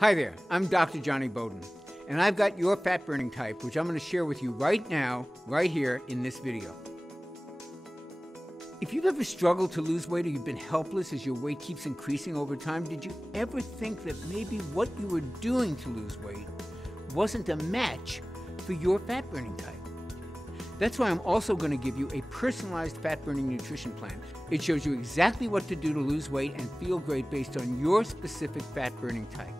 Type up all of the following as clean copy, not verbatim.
Hi there, I'm Dr. Johnny Bowden, and I've got your fat burning type, which I'm going to share with you right now, right here in this video. If you've ever struggled to lose weight or you've been helpless as your weight keeps increasing over time, did you ever think that maybe what you were doing to lose weight wasn't a match for your fat burning type? That's why I'm also going to give you a personalized fat burning nutrition plan. It shows you exactly what to do to lose weight and feel great based on your specific fat burning type.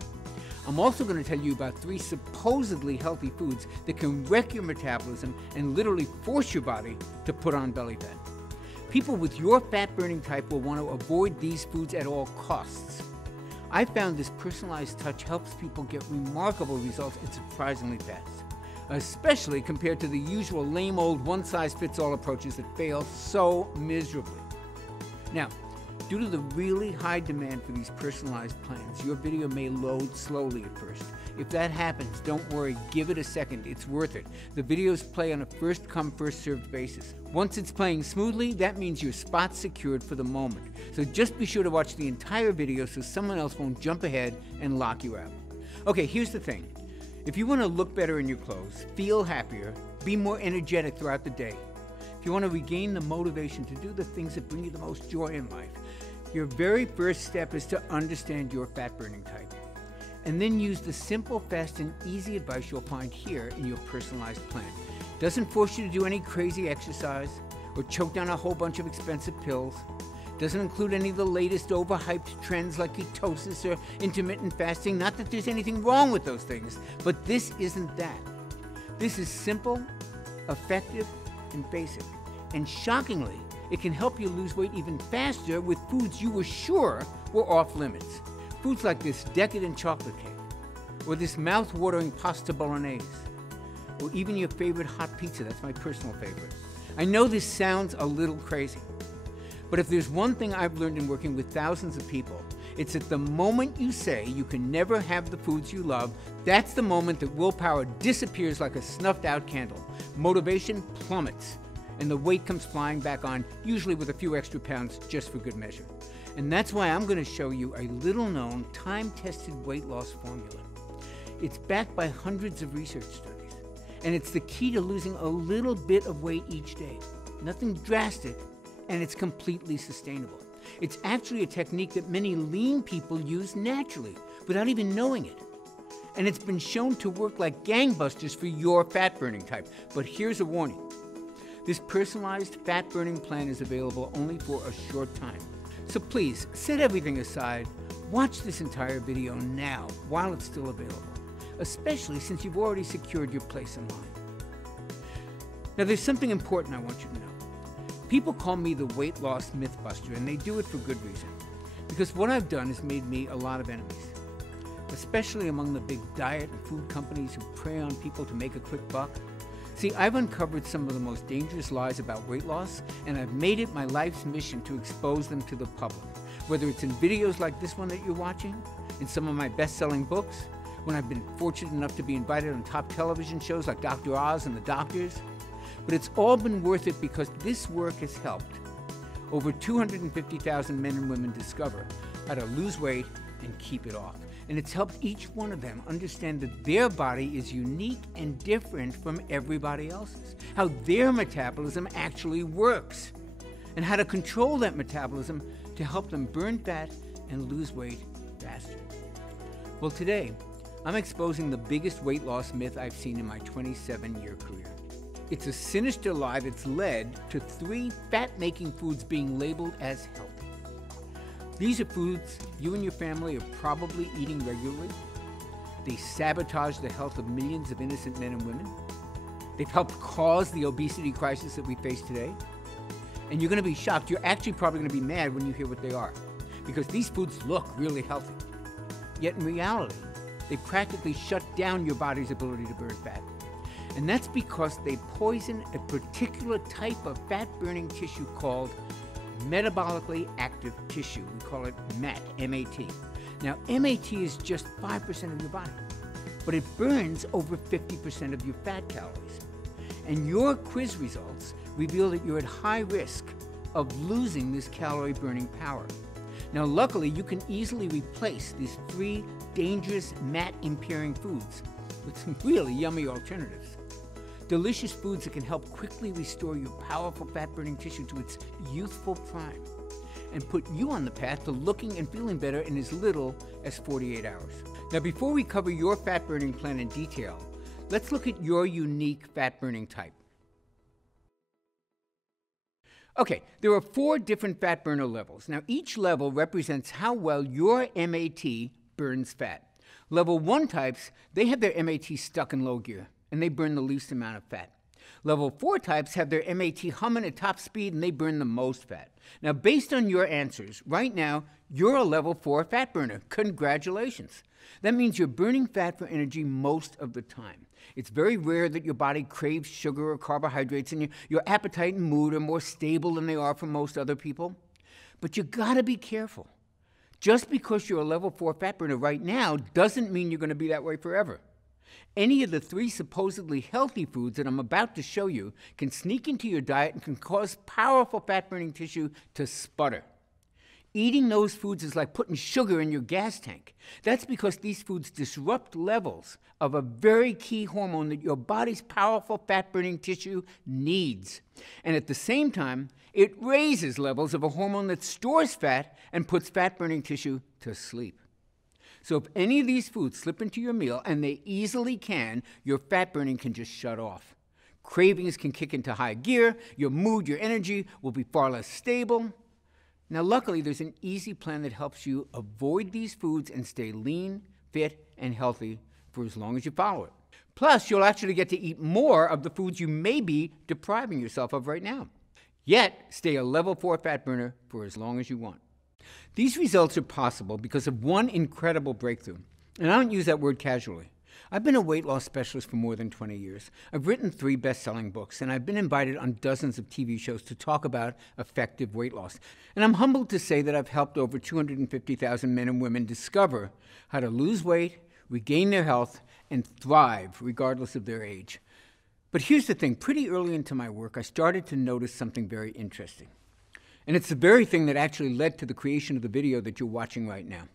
I'm also going to tell you about 3 supposedly healthy foods that can wreck your metabolism and literally force your body to put on belly fat. People with your fat burning type will want to avoid these foods at all costs. I found this personalized touch helps people get remarkable results and surprisingly fast, especially compared to the usual lame old one-size-fits-all approaches that fail so miserably. Now, due to the really high demand for these personalized plans, your video may load slowly at first. If that happens, don't worry, give it a second, it's worth it. The videos play on a first-come, first-served basis. Once it's playing smoothly, that means your spot's secured for the moment. So just be sure to watch the entire video so someone else won't jump ahead and lock you out. Okay, here's the thing. If you want to look better in your clothes, feel happier, be more energetic throughout the day, if you want to regain the motivation to do the things that bring you the most joy in life, your very first step is to understand your fat burning type. And then use the simple, fast, and easy advice you'll find here in your personalized plan. It doesn't force you to do any crazy exercise or choke down a whole bunch of expensive pills. It doesn't include any of the latest overhyped trends like ketosis or intermittent fasting. Not that there's anything wrong with those things, but this isn't that. This is simple, effective, and basic. And shockingly, it can help you lose weight even faster with foods you were sure were off limits. Foods like this decadent chocolate cake, or this mouth-watering pasta bolognese, or even your favorite hot pizza. That's my personal favorite. I know this sounds a little crazy, but if there's one thing I've learned in working with thousands of people, it's that the moment you say you can never have the foods you love, that's the moment that willpower disappears like a snuffed-out candle. Motivation plummets, and the weight comes flying back on, usually with a few extra pounds just for good measure. And that's why I'm going to show you a little-known, time-tested weight loss formula. It's backed by hundreds of research studies, and it's the key to losing a little bit of weight each day. Nothing drastic, and it's completely sustainable. It's actually a technique that many lean people use naturally, without even knowing it. And it's been shown to work like gangbusters for your fat-burning type. But here's a warning. This personalized fat-burning plan is available only for a short time. So please, set everything aside, watch this entire video now while it's still available, especially since you've already secured your place in line. Now there's something important I want you to know. People call me the weight loss mythbuster, and they do it for good reason. Because what I've done has made me a lot of enemies, especially among the big diet and food companies who prey on people to make a quick buck. See, I've uncovered some of the most dangerous lies about weight loss, and I've made it my life's mission to expose them to the public. Whether it's in videos like this one that you're watching, in some of my best-selling books, when I've been fortunate enough to be invited on top television shows like Dr. Oz and The Doctors. But it's all been worth it because this work has helped over 250,000 men and women discover how to lose weight and keep it off. And it's helped each one of them understand that their body is unique and different from everybody else's, how their metabolism actually works, and how to control that metabolism to help them burn fat and lose weight faster. Well, today, I'm exposing the biggest weight loss myth I've seen in my 27-year career. It's a sinister lie that's led to 3 fat-making foods being labeled as healthy. These are foods you and your family are probably eating regularly. They sabotage the health of millions of innocent men and women. They've helped cause the obesity crisis that we face today. And you're going to be shocked. You're actually probably going to be mad when you hear what they are, because these foods look really healthy. Yet in reality, they practically shut down your body's ability to burn fat. And that's because they poison a particular type of fat-burning tissue called metabolically active tissue. We call it MAT, M-A-T. Now, MAT is just 5% of your body, but it burns over 50% of your fat calories. And your quiz results reveal that you're at high risk of losing this calorie-burning power. Now, luckily, you can easily replace these 3 dangerous fat-impairing foods with some really yummy alternatives. Delicious foods that can help quickly restore your powerful fat-burning tissue to its youthful prime and put you on the path to looking and feeling better in as little as 48 hours. Now, before we cover your fat-burning plan in detail, let's look at your unique fat-burning type. Okay, there are 4 different fat burner levels. Now, each level represents how well your MAT burns fat. Level 1 types, they have their MAT stuck in low gear, and they burn the least amount of fat. Level 4 types have their MAT humming at top speed, and they burn the most fat. Now, based on your answers, right now, you're a level 4 fat burner. Congratulations. That means you're burning fat for energy most of the time. It's very rare that your body craves sugar or carbohydrates, and your appetite and mood are more stable than they are for most other people. But you gotta be careful. Just because you're a level 4 fat burner right now doesn't mean you're gonna be that way forever. Any of the 3 supposedly healthy foods that I'm about to show you can sneak into your diet and can cause powerful fat-burning tissue to sputter. Eating those foods is like putting sugar in your gas tank. That's because these foods disrupt levels of a very key hormone that your body's powerful fat-burning tissue needs. And at the same time, it raises levels of a hormone that stores fat and puts fat-burning tissue to sleep. So if any of these foods slip into your meal, and they easily can, your fat burning can just shut off. Cravings can kick into high gear, your mood, your energy will be far less stable. Now, luckily, there's an easy plan that helps you avoid these foods and stay lean, fit, and healthy for as long as you follow it. Plus, you'll actually get to eat more of the foods you may be depriving yourself of right now. Yet, stay a level 4 fat burner for as long as you want. These results are possible because of one incredible breakthrough, and I don't use that word casually. I've been a weight loss specialist for more than 20 years. I've written 3 best-selling books, and I've been invited on dozens of TV shows to talk about effective weight loss. And I'm humbled to say that I've helped over 250,000 men and women discover how to lose weight, regain their health, and thrive regardless of their age. But here's the thing, pretty early into my work, I started to notice something very interesting. And it's the very thing that actually led to the creation of the video that you're watching right now.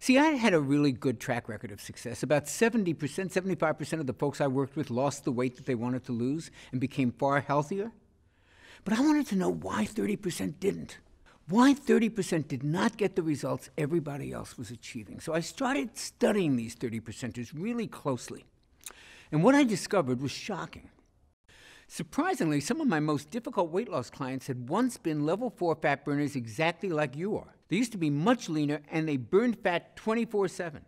See, I had a really good track record of success. About 70%, 75% of the folks I worked with lost the weight that they wanted to lose and became far healthier. But I wanted to know why 30% didn't. Why 30% did not get the results everybody else was achieving. So I started studying these 30%ers really closely. And what I discovered was shocking. Surprisingly, some of my most difficult weight loss clients had once been level 4 fat burners exactly like you are. They used to be much leaner, and they burned fat 24/7.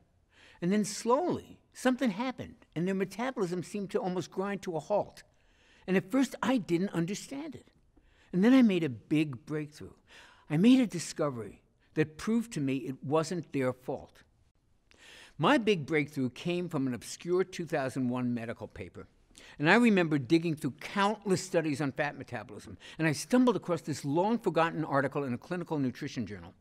And then slowly, something happened, and their metabolism seemed to almost grind to a halt. And at first, I didn't understand it. And then I made a big breakthrough. I made a discovery that proved to me it wasn't their fault. My big breakthrough came from an obscure 2001 medical paper. And I remember digging through countless studies on fat metabolism, and I stumbled across this long-forgotten article in a clinical nutrition journal.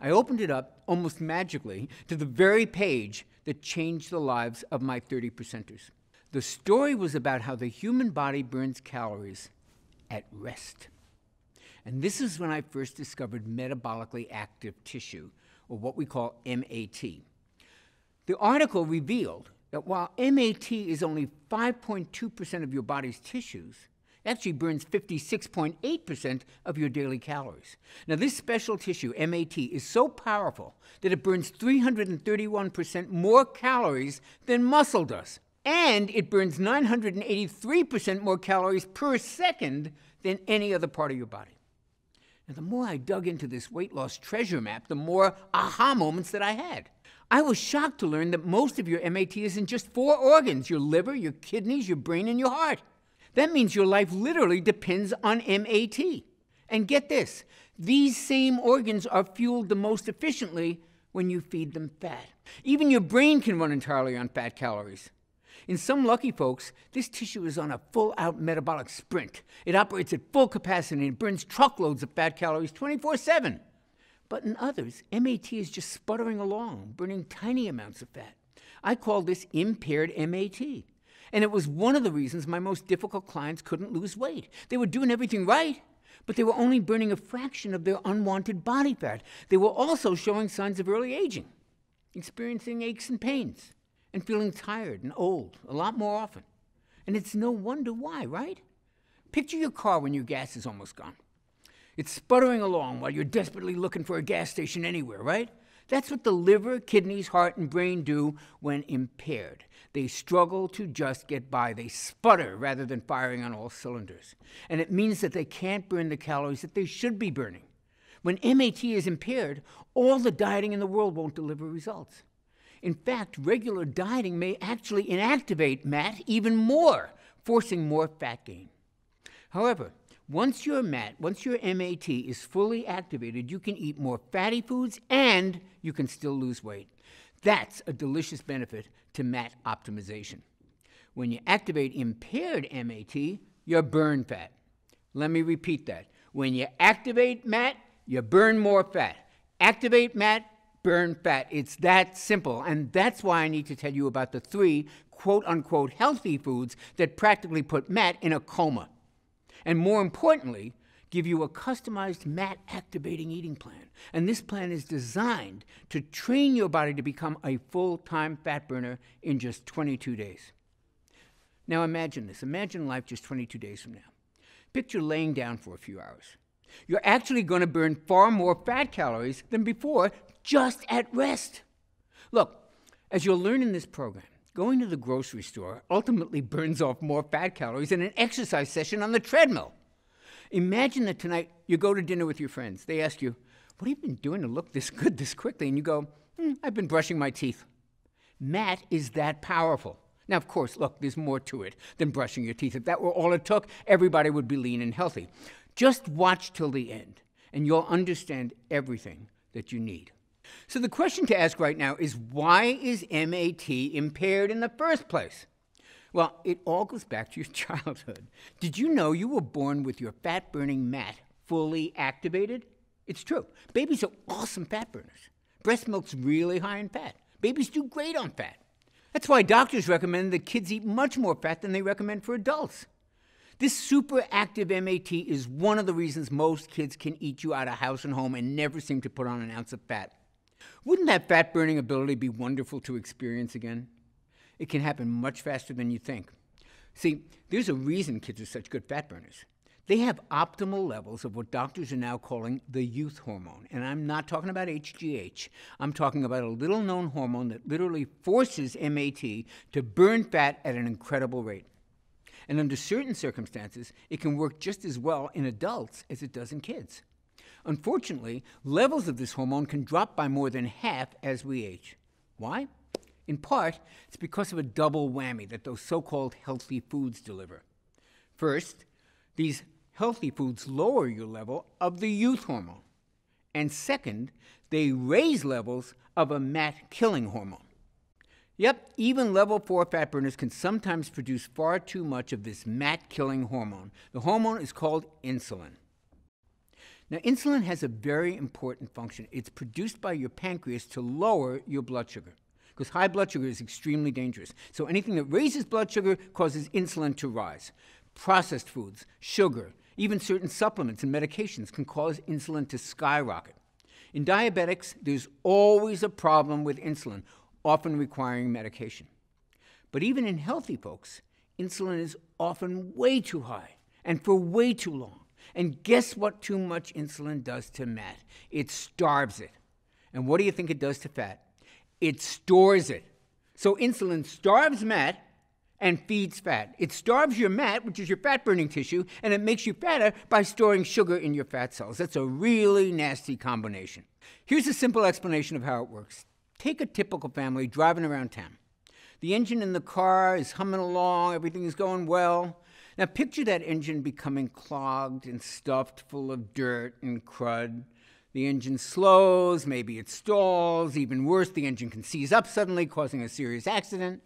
I opened it up, almost magically, to the very page that changed the lives of my 30%ers. The story was about how the human body burns calories at rest. And this is when I first discovered metabolically active tissue, or what we call MAT. The article revealed that while MAT is only 5.2% of your body's tissues, it actually burns 56.8% of your daily calories. Now, this special tissue, MAT, is so powerful that it burns 331% more calories than muscle does. And it burns 983% more calories per second than any other part of your body. Now, the more I dug into this weight loss treasure map, the more aha moments that I had. I was shocked to learn that most of your MAT is in just 4 organs: your liver, your kidneys, your brain, and your heart. That means your life literally depends on MAT. And get this, these same organs are fueled the most efficiently when you feed them fat. Even your brain can run entirely on fat calories. In some lucky folks, this tissue is on a full-out metabolic sprint. It operates at full capacity and burns truckloads of fat calories 24/7. But in others, MAT is just sputtering along, burning tiny amounts of fat. I call this impaired MAT. And it was one of the reasons my most difficult clients couldn't lose weight. They were doing everything right, But they were only burning a fraction of their unwanted body fat. They were also showing signs of early aging, experiencing aches and pains, and feeling tired and old a lot more often. And it's no wonder why, right? Picture your car when your gas is almost gone. It's sputtering along while you're desperately looking for a gas station anywhere, right? That's what the liver, kidneys, heart, and brain do when impaired. They struggle to just get by. They sputter rather than firing on all cylinders. And it means that they can't burn the calories that they should be burning. When MAT is impaired, all the dieting in the world won't deliver results. In fact, regular dieting may actually inactivate MAT even more, forcing more fat gain. However, once your MAT is fully activated, you can eat more fatty foods and you can still lose weight. That's a delicious benefit to MAT optimization. When you activate impaired MAT, you burn fat. Let me repeat that. When you activate MAT, you burn more fat. Activate MAT, burn fat. It's that simple. And that's why I need to tell you about the 3 quote-unquote healthy foods that practically put MAT in a coma. And more importantly, give you a customized MAT-activating eating plan. And this plan is designed to train your body to become a full-time fat burner in just 22 days. Now imagine this. Imagine life just 22 days from now. Picture laying down for a few hours. You're actually going to burn far more fat calories than before just at rest. Look, as you'll learn in this program, going to the grocery store ultimately burns off more fat calories than an exercise session on the treadmill. Imagine that tonight you go to dinner with your friends. They ask you, what have you been doing to look this good this quickly? And you go, I've been brushing my teeth. MAT is that powerful. Now, of course, look, there's more to it than brushing your teeth. If that were all it took, everybody would be lean and healthy. Just watch till the end, and you'll understand everything that you need. So the question to ask right now is, why is MAT impaired in the first place? Well, it all goes back to your childhood. Did you know you were born with your fat-burning MAT fully activated? It's true. Babies are awesome fat burners. Breast milk's really high in fat. Babies do great on fat. That's why doctors recommend that kids eat much more fat than they recommend for adults. This super active MAT is one of the reasons most kids can eat you out of house and home and never seem to put on an ounce of fat. Wouldn't that fat-burning ability be wonderful to experience again? It can happen much faster than you think. See, there's a reason kids are such good fat burners. They have optimal levels of what doctors are now calling the youth hormone. And I'm not talking about HGH. I'm talking about a little-known hormone that literally forces MAT to burn fat at an incredible rate. And under certain circumstances, it can work just as well in adults as it does in kids. Unfortunately, levels of this hormone can drop by more than half as we age. Why? In part, it's because of a double whammy that those so-called healthy foods deliver. First, these healthy foods lower your level of the youth hormone. And second, they raise levels of a MAT-killing hormone. Yep, even level 4 fat burners can sometimes produce far too much of this MAT-killing hormone. The hormone is called insulin. Now, insulin has a very important function. It's produced by your pancreas to lower your blood sugar, because high blood sugar is extremely dangerous. So anything that raises blood sugar causes insulin to rise. Processed foods, sugar, even certain supplements and medications can cause insulin to skyrocket. In diabetics, there's always a problem with insulin, often requiring medication. But even in healthy folks, insulin is often way too high and for way too long. And guess what too much insulin does to MAT? It starves it. And what do you think it does to fat? It stores it. So insulin starves MAT and feeds fat. It starves your MAT, which is your fat-burning tissue, and it makes you fatter by storing sugar in your fat cells. That's a really nasty combination. Here's a simple explanation of how it works. Take a typical family driving around town. The engine in the car is humming along, everything is going well. Now picture that engine becoming clogged and stuffed full of dirt and crud. The engine slows, maybe it stalls, even worse, the engine can seize up suddenly, causing a serious accident.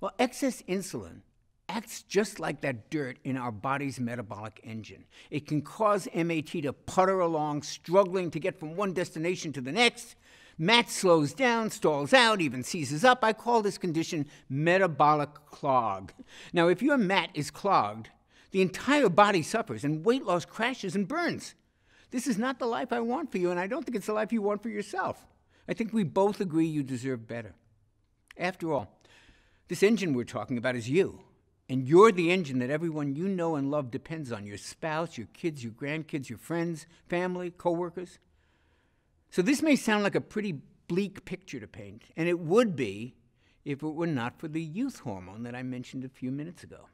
Well, excess insulin acts just like that dirt in our body's metabolic engine. It can cause MAT to putter along, struggling to get from one destination to the next. MAT slows down, stalls out, even seizes up. I call this condition metabolic clog. Now, if your MAT is clogged, The entire body suffers, and weight loss crashes and burns. This is not the life I want for you, and I don't think it's the life you want for yourself. I think we both agree you deserve better. After all, this engine we're talking about is you, and you're the engine that everyone you know and love depends on: your spouse, your kids, your grandkids, your friends, family, coworkers. So this may sound like a pretty bleak picture to paint, and it would be if it were not for the youth hormone that I mentioned a few minutes ago.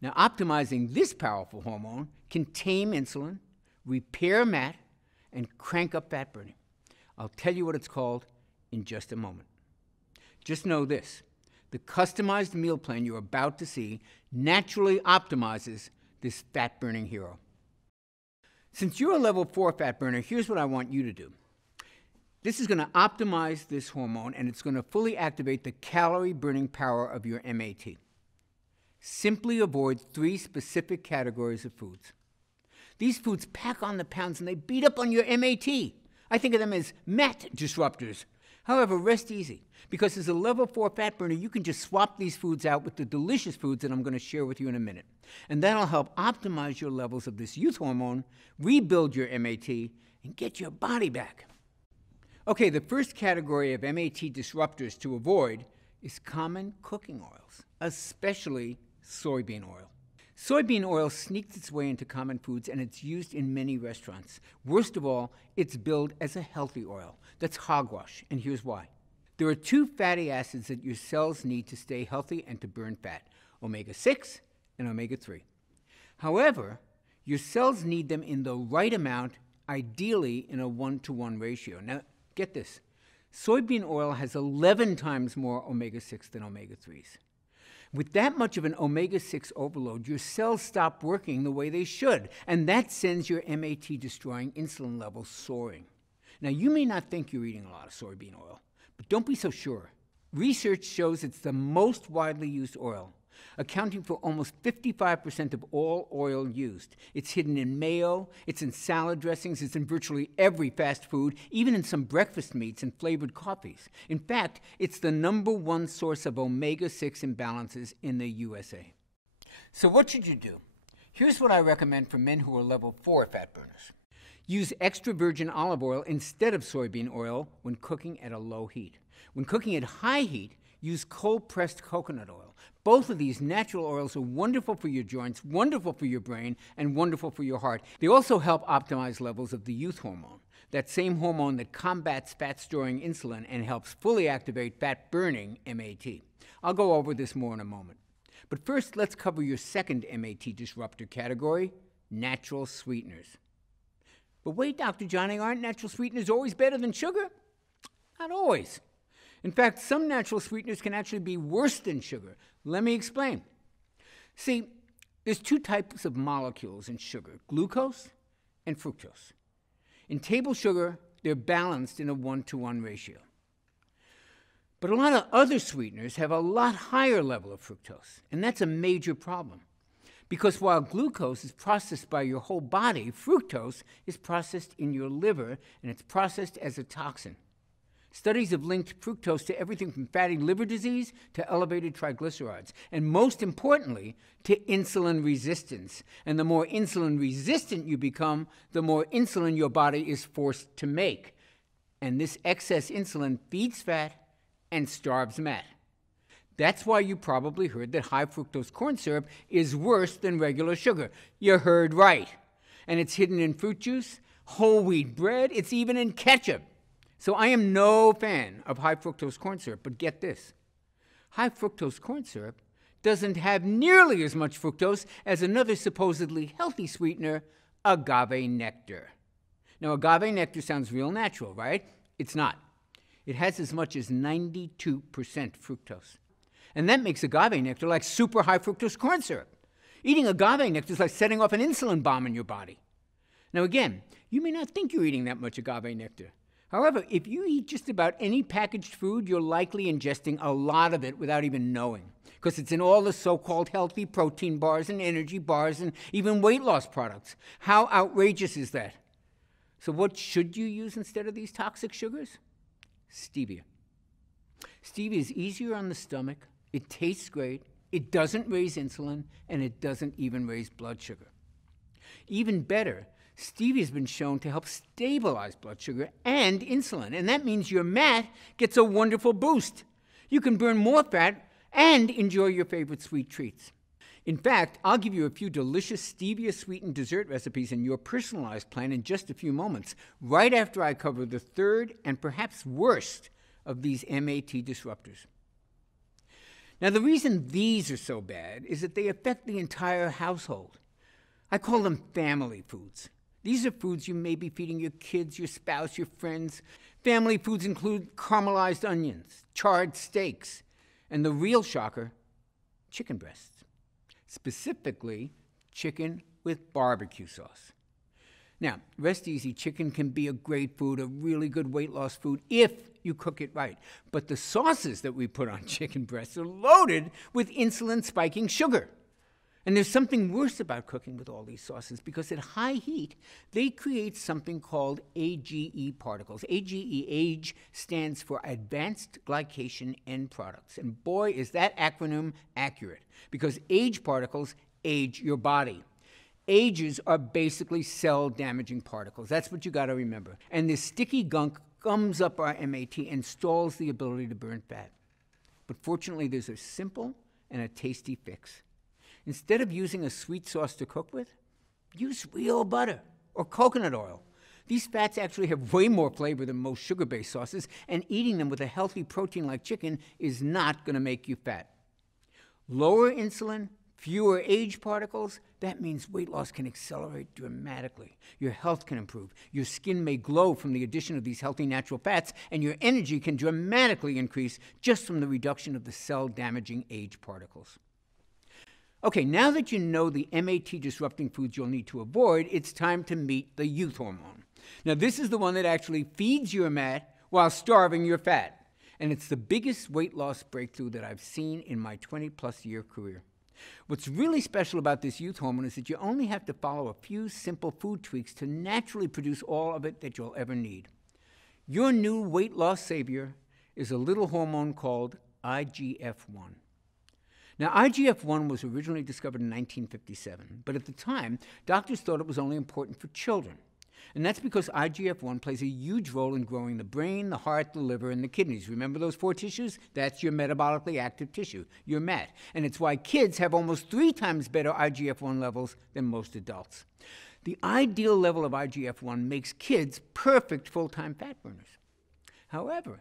Now, optimizing this powerful hormone can tame insulin, repair MAT, and crank up fat burning. I'll tell you what it's called in just a moment. Just know this: the customized meal plan you're about to see naturally optimizes this fat-burning hero. Since you're a level 4 fat burner, here's what I want you to do. This is going to optimize this hormone, and it's going to fully activate the calorie-burning power of your MAT. Simply avoid 3 specific categories of foods. These foods pack on the pounds, and they beat up on your MAT. I think of them as MAT disruptors. However, rest easy, because as a level 4 fat burner, you can just swap these foods out with the delicious foods that I'm going to share with you in a minute. And that'll help optimize your levels of this youth hormone, rebuild your MAT, and get your body back. Okay, the first category of MAT disruptors to avoid is common cooking oils, especially soybean oil. Soybean oil sneaks its way into common foods, and it's used in many restaurants. Worst of all, it's billed as a healthy oil. That's hogwash, and here's why. There are 2 fatty acids that your cells need to stay healthy and to burn fat: omega-6 and omega-3. However, your cells need them in the right amount, ideally in a 1-to-1 ratio. Now, get this. Soybean oil has 11 times more omega-6 than omega-3s. With that much of an omega-6 overload, your cells stop working the way they should, and that sends your MAT-destroying insulin levels soaring. Now, you may not think you're eating a lot of soybean oil, but don't be so sure. Research shows it's the most widely used oil, accounting for almost 55% of all oil used. It's hidden in mayo, it's in salad dressings, it's in virtually every fast food, even in some breakfast meats and flavored coffees. In fact, it's the #1 source of omega-6 imbalances in the USA. So what should you do? Here's what I recommend for men who are level 4 fat burners. Use extra virgin olive oil instead of soybean oil when cooking at a low heat. When cooking at high heat, use cold-pressed coconut oil. Both of these natural oils are wonderful for your joints, wonderful for your brain, and wonderful for your heart. They also help optimize levels of the youth hormone, that same hormone that combats fat-storing insulin and helps fully activate fat-burning MAT. I'll go over this more in a moment. But first, let's cover your second MAT disruptor category: natural sweeteners. But wait, Dr. Johnny, aren't natural sweeteners always better than sugar? Not always. In fact, some natural sweeteners can actually be worse than sugar. Let me explain. See, there's 2 types of molecules in sugar: glucose and fructose. In table sugar, they're balanced in a 1-to-1 ratio. But a lot of other sweeteners have a lot higher level of fructose, and that's a major problem. Because while glucose is processed by your whole body, fructose is processed in your liver, and it's processed as a toxin. Studies have linked fructose to everything from fatty liver disease to elevated triglycerides, and most importantly, to insulin resistance. And the more insulin resistant you become, the more insulin your body is forced to make. And this excess insulin feeds fat and starves MAT. That's why you probably heard that high fructose corn syrup is worse than regular sugar. You heard right. And it's hidden in fruit juice, whole wheat bread, it's even in ketchup. So I am no fan of high fructose corn syrup, but get this. High fructose corn syrup doesn't have nearly as much fructose as another supposedly healthy sweetener, agave nectar. Now, agave nectar sounds real natural, right? It's not. It has as much as 92% fructose. And that makes agave nectar like super high fructose corn syrup. Eating agave nectar is like setting off an insulin bomb in your body. Now again, you may not think you're eating that much agave nectar. However, if you eat just about any packaged food, you're likely ingesting a lot of it without even knowing, because it's in all the so-called healthy protein bars and energy bars and even weight loss products. How outrageous is that? So what should you use instead of these toxic sugars? Stevia. Stevia is easier on the stomach, it tastes great, It doesn't raise insulin, and it doesn't even raise blood sugar. Even better, stevia has been shown to help stabilize blood sugar and insulin, and that means your MAT gets a wonderful boost. You can burn more fat and enjoy your favorite sweet treats. In fact, I'll give you a few delicious stevia-sweetened dessert recipes in your personalized plan in just a few moments, right after I cover the third and perhaps worst of these MAT disruptors. Now, the reason these are so bad is that they affect the entire household. I call them family foods. These are foods you may be feeding your kids, your spouse, your friends. Family foods include caramelized onions, charred steaks, and the real shocker, chicken breasts. Specifically, chicken with barbecue sauce. Now, rest easy, chicken can be a great food, a really good weight loss food, if you cook it right. But the sauces that we put on chicken breasts are loaded with insulin-spiking sugar. And there's something worse about cooking with all these sauces, because at high heat, they create something called AGE particles. AGE stands for Advanced Glycation End Products. And boy, is that acronym accurate, because age particles age your body. Ages are basically cell-damaging particles. That's what you got to remember. And this sticky gunk gums up our MAT and stalls the ability to burn fat. But fortunately, there's a simple and a tasty fix. Instead of using a sweet sauce to cook with, use real butter or coconut oil. These fats actually have way more flavor than most sugar-based sauces, and eating them with a healthy protein like chicken is not going to make you fat. Lower insulin, fewer age particles, that means weight loss can accelerate dramatically. Your health can improve. Your skin may glow from the addition of these healthy natural fats, and your energy can dramatically increase just from the reduction of the cell-damaging age particles. Okay, now that you know the MAT-disrupting foods you'll need to avoid, it's time to meet the youth hormone. Now, this is the one that actually feeds your MAT while starving your fat. And it's the biggest weight loss breakthrough that I've seen in my 20-plus year career. What's really special about this youth hormone is that you only have to follow a few simple food tweaks to naturally produce all of it that you'll ever need. Your new weight loss savior is a little hormone called IGF-1. Now, IGF-1 was originally discovered in 1957, but at the time, doctors thought it was only important for children. And that's because IGF-1 plays a huge role in growing the brain, the heart, the liver, and the kidneys. Remember those 4 tissues? That's your metabolically active tissue, your MAT. And it's why kids have almost 3 times better IGF-1 levels than most adults. The ideal level of IGF-1 makes kids perfect full-time fat burners. However,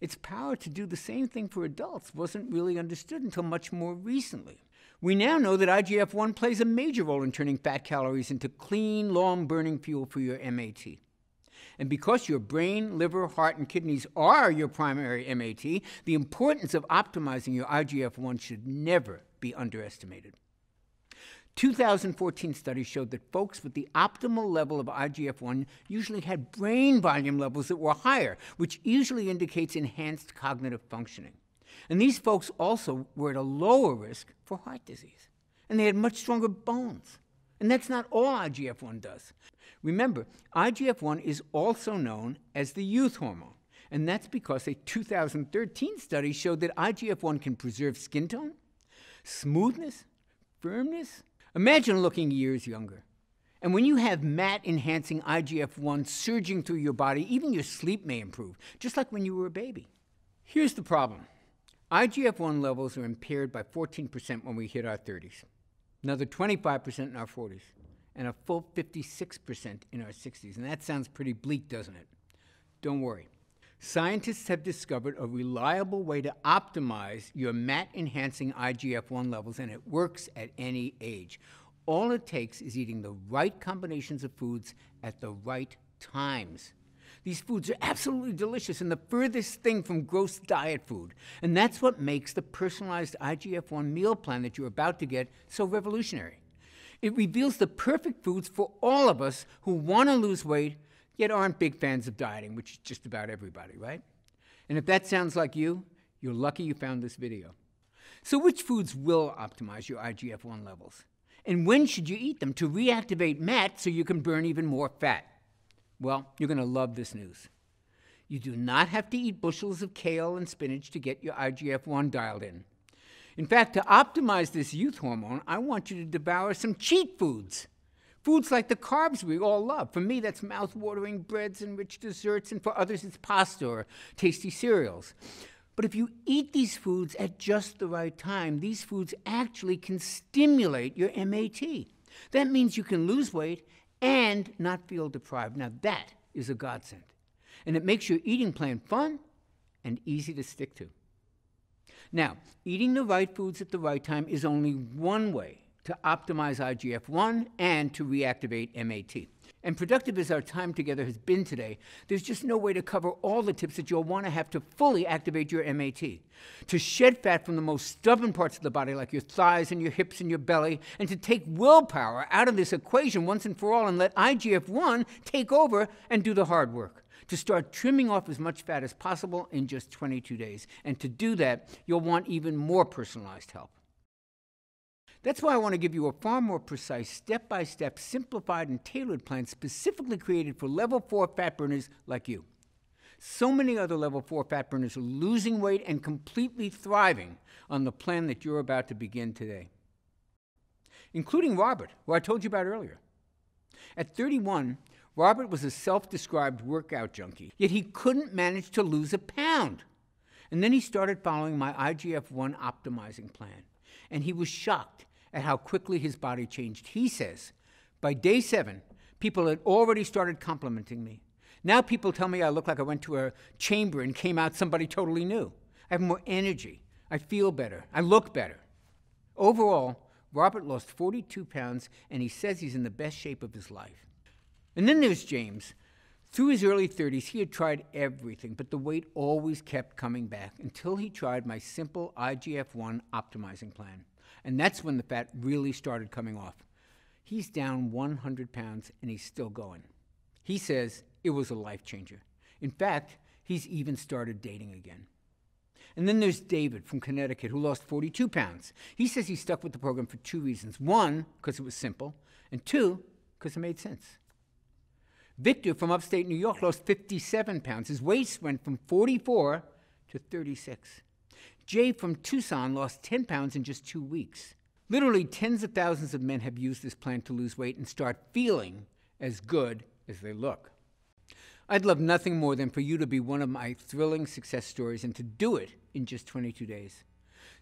its power to do the same thing for adults wasn't really understood until much more recently. We now know that IGF-1 plays a major role in turning fat calories into clean, long-burning fuel for your MAT. And because your brain, liver, heart, and kidneys are your primary MAT, the importance of optimizing your IGF-1 should never be underestimated. 2014 studies showed that folks with the optimal level of IGF-1 usually had brain volume levels that were higher, which usually indicates enhanced cognitive functioning. And these folks also were at a lower risk for heart disease. And they had much stronger bones. And that's not all IGF-1 does. Remember, IGF-1 is also known as the youth hormone. And that's because a 2013 study showed that IGF-1 can preserve skin tone, smoothness, firmness. Imagine looking years younger. And when you have MAT-enhancing IGF-1 surging through your body, even your sleep may improve, just like when you were a baby. Here's the problem. IGF-1 levels are impaired by 14% when we hit our 30s, another 25% in our 40s, and a full 56% in our 60s. And that sounds pretty bleak, doesn't it? Don't worry. Scientists have discovered a reliable way to optimize your MAT-enhancing IGF-1 levels, and it works at any age. All it takes is eating the right combinations of foods at the right times. These foods are absolutely delicious and the furthest thing from gross diet food. And that's what makes the personalized IGF-1 meal plan that you're about to get so revolutionary. It reveals the perfect foods for all of us who want to lose weight, yet aren't big fans of dieting, which is just about everybody, right? And if that sounds like you, you're lucky you found this video. So which foods will optimize your IGF-1 levels? And when should you eat them to reactivate MAT so you can burn even more fat? Well, you're going to love this news. You do not have to eat bushels of kale and spinach to get your IGF-1 dialed in. In fact, to optimize this youth hormone, I want you to devour some cheat foods. Foods like the carbs we all love. For me, that's mouth-watering breads and rich desserts, and for others, it's pasta or tasty cereals. But if you eat these foods at just the right time, these foods actually can stimulate your MAT. That means you can lose weight and not feel deprived. Now that is a godsend. And it makes your eating plan fun and easy to stick to. Now, eating the right foods at the right time is only one way to optimize IGF-1 and to reactivate MAT. And productive as our time together has been today, there's just no way to cover all the tips that you'll want to have to fully activate your MAT. To shed fat from the most stubborn parts of the body, like your thighs and your hips and your belly, and to take willpower out of this equation once and for all and let IGF-1 take over and do the hard work. To start trimming off as much fat as possible in just 22 days. And to do that, you'll want even more personalized help. That's why I want to give you a far more precise, step-by-step, simplified, and tailored plan specifically created for level 4 fat burners like you. So many other level 4 fat burners are losing weight and completely thriving on the plan that you're about to begin today. Including Robert, who I told you about earlier. At 31, Robert was a self-described workout junkie, yet he couldn't manage to lose a pound. And then he started following my IGF-1 optimizing plan, and he was shocked at how quickly his body changed. He says, by day 7, people had already started complimenting me. Now people tell me I look like I went to a chamber and came out somebody totally new. I have more energy. I feel better. I look better. Overall, Robert lost 42 pounds, and he says he's in the best shape of his life. And then there's James. Through his early 30s, he had tried everything, but the weight always kept coming back until he tried my simple IGF-1 optimizing plan. And that's when the fat really started coming off. He's down 100 pounds, and he's still going. He says it was a life changer. In fact, he's even started dating again. And then there's David from Connecticut, who lost 42 pounds. He says he stuck with the program for 2 reasons. 1, because it was simple, and 2, because it made sense. Victor from upstate New York lost 57 pounds. His waist went from 44 to 36. Jay from Tucson lost 10 pounds in just 2 weeks. Literally tens of thousands of men have used this plan to lose weight and start feeling as good as they look. I'd love nothing more than for you to be one of my thrilling success stories and to do it in just 22 days.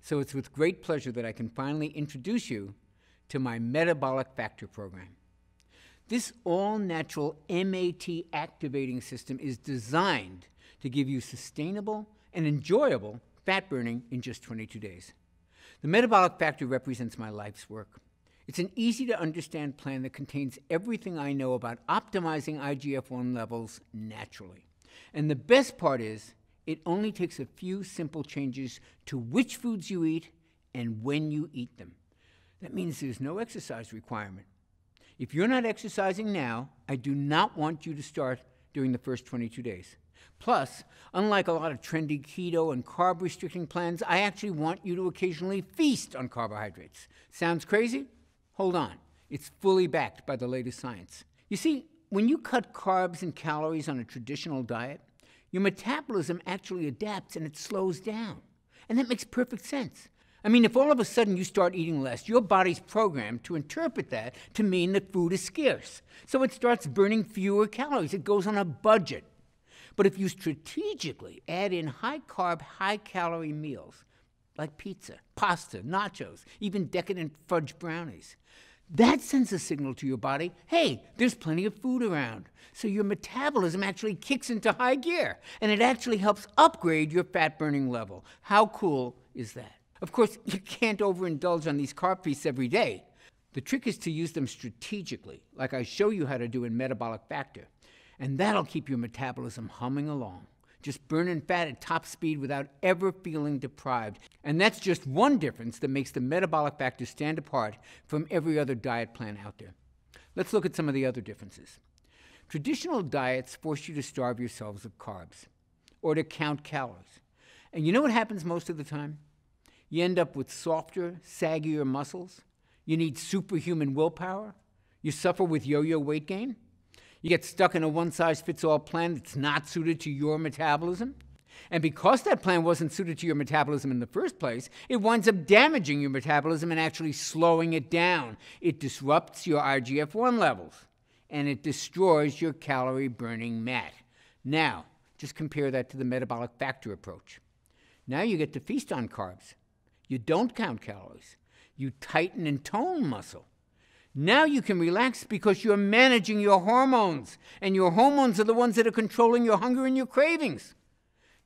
So it's with great pleasure that I can finally introduce you to my Metabolic Factor program. This all-natural MAT activating system is designed to give you sustainable and enjoyable fat burning in just 22 days. The Metabolic Factor represents my life's work. It's an easy-to-understand plan that contains everything I know about optimizing IGF-1 levels naturally. And the best part is, it only takes a few simple changes to which foods you eat and when you eat them. That means there's no exercise requirement. If you're not exercising now, I do not want you to start during the first 22 days. Plus, unlike a lot of trendy keto and carb-restricting plans, I actually want you to occasionally feast on carbohydrates. Sounds crazy? Hold on. It's fully backed by the latest science. You see, when you cut carbs and calories on a traditional diet, your metabolism actually adapts and it slows down. And that makes perfect sense. I mean, if all of a sudden you start eating less, your body's programmed to interpret that to mean that food is scarce. So it starts burning fewer calories. It goes on a budget. But if you strategically add in high-carb, high-calorie meals, like pizza, pasta, nachos, even decadent fudge brownies, that sends a signal to your body, hey, there's plenty of food around. So your metabolism actually kicks into high gear, and it actually helps upgrade your fat-burning level. How cool is that? Of course, you can't overindulge on these carb feasts every day. The trick is to use them strategically, like I show you how to do in Metabolic Factor. And that'll keep your metabolism humming along, just burning fat at top speed without ever feeling deprived. And that's just one difference that makes the Metabolic Factor stand apart from every other diet plan out there. Let's look at some of the other differences. Traditional diets force you to starve yourselves of carbs or to count calories. And you know what happens most of the time? You end up with softer, saggier muscles. You need superhuman willpower. You suffer with yo-yo weight gain. You get stuck in a one-size-fits-all plan that's not suited to your metabolism. And because that plan wasn't suited to your metabolism in the first place, it winds up damaging your metabolism and actually slowing it down. It disrupts your IGF-1 levels, and it destroys your calorie-burning MAT. Now, just compare that to the metabolic factor approach. Now you get to feast on carbs. You don't count calories. You tighten and tone muscle. Now you can relax because you're managing your hormones, and your hormones are the ones that are controlling your hunger and your cravings.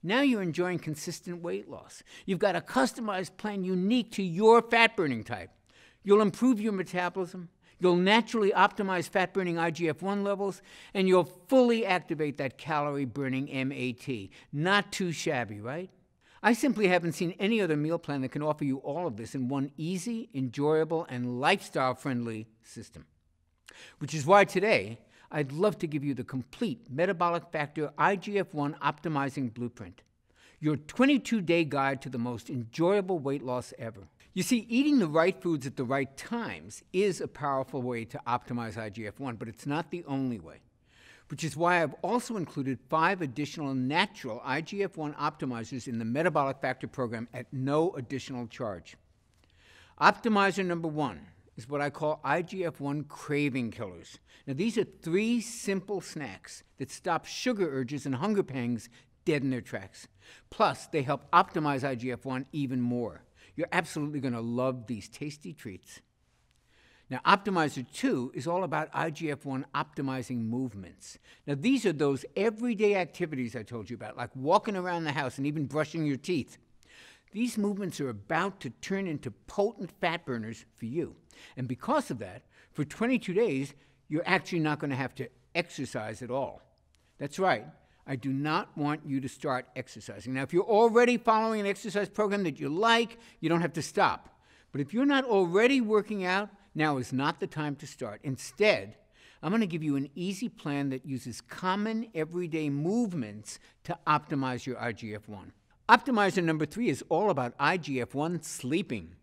Now you're enjoying consistent weight loss. You've got a customized plan unique to your fat-burning type. You'll improve your metabolism, you'll naturally optimize fat-burning IGF-1 levels, and you'll fully activate that calorie-burning MAT. Not too shabby, right? I simply haven't seen any other meal plan that can offer you all of this in one easy, enjoyable, and lifestyle-friendly system. Which is why today, I'd love to give you the complete Metabolic Factor IGF-1 Optimizing Blueprint, your 22-day guide to the most enjoyable weight loss ever. You see, eating the right foods at the right times is a powerful way to optimize IGF-1, but it's not the only way. Which is why I've also included 5 additional natural IGF-1 optimizers in the Metabolic Factor program at no additional charge. Optimizer number 1 is what I call IGF-1 craving killers. Now, these are 3 simple snacks that stop sugar urges and hunger pangs dead in their tracks. Plus, they help optimize IGF-1 even more. You're absolutely going to love these tasty treats. Now, Optimizer 2 is all about IGF-1 optimizing movements. Now, these are those everyday activities I told you about, like walking around the house and even brushing your teeth. These movements are about to turn into potent fat burners for you. And because of that, for 22 days, you're actually not going to have to exercise at all. That's right. I do not want you to start exercising. Now, if you're already following an exercise program that you like, you don't have to stop. But if you're not already working out, now is not the time to start. Instead, I'm going to give you an easy plan that uses common everyday movements to optimize your IGF-1. Optimizer number 3 is all about IGF-1 sleeping.